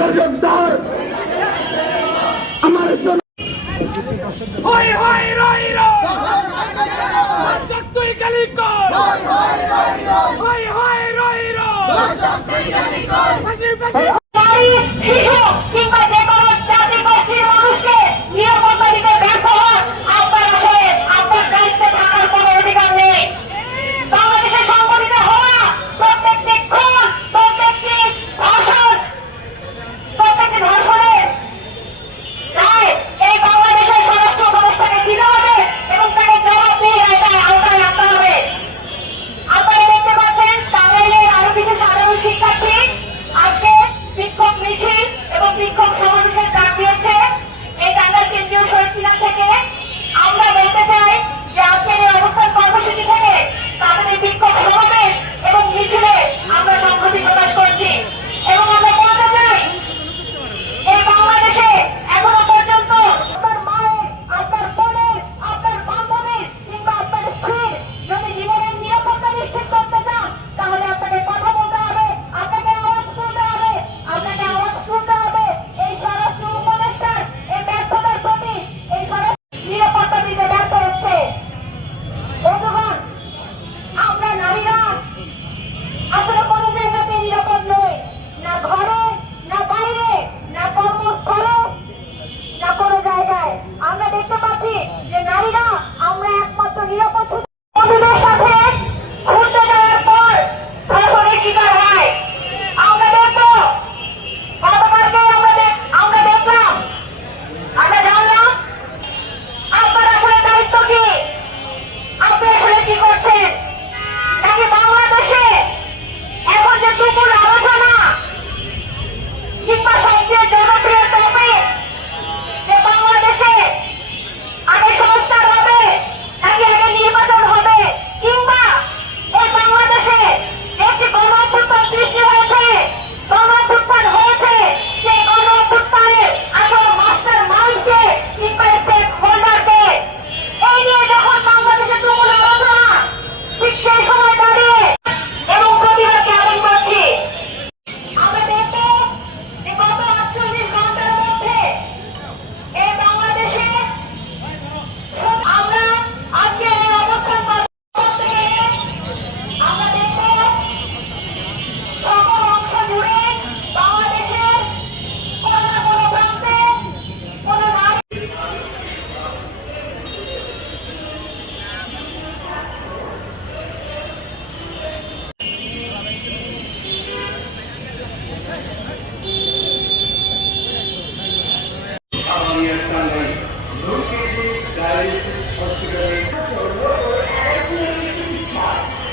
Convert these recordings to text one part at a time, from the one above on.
হাজার যোগদার আমার হই হই রই রই। সত্যই কালি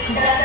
Gracias.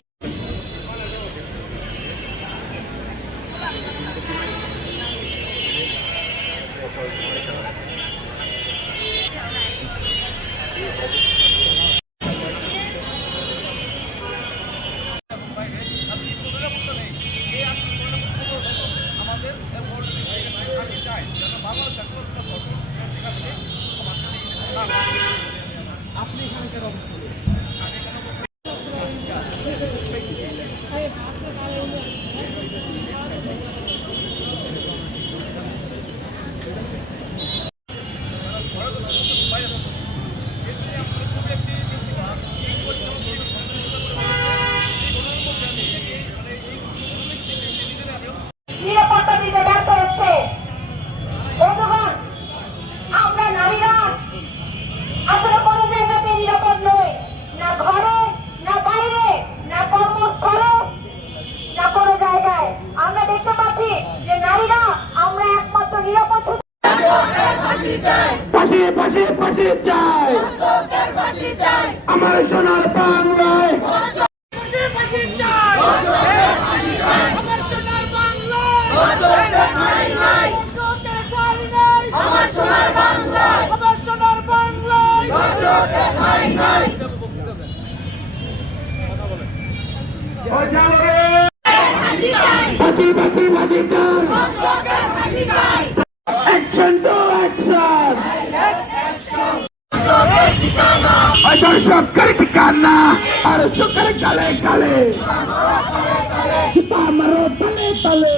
可以爬树，爬到一个很高。ফাঁসি ফাঁসি চাই। আমার সোনার বাংলায় ফাঁসি অজয় সরকার কান্না আর সরকার কালে কালে মারো তলে তলে।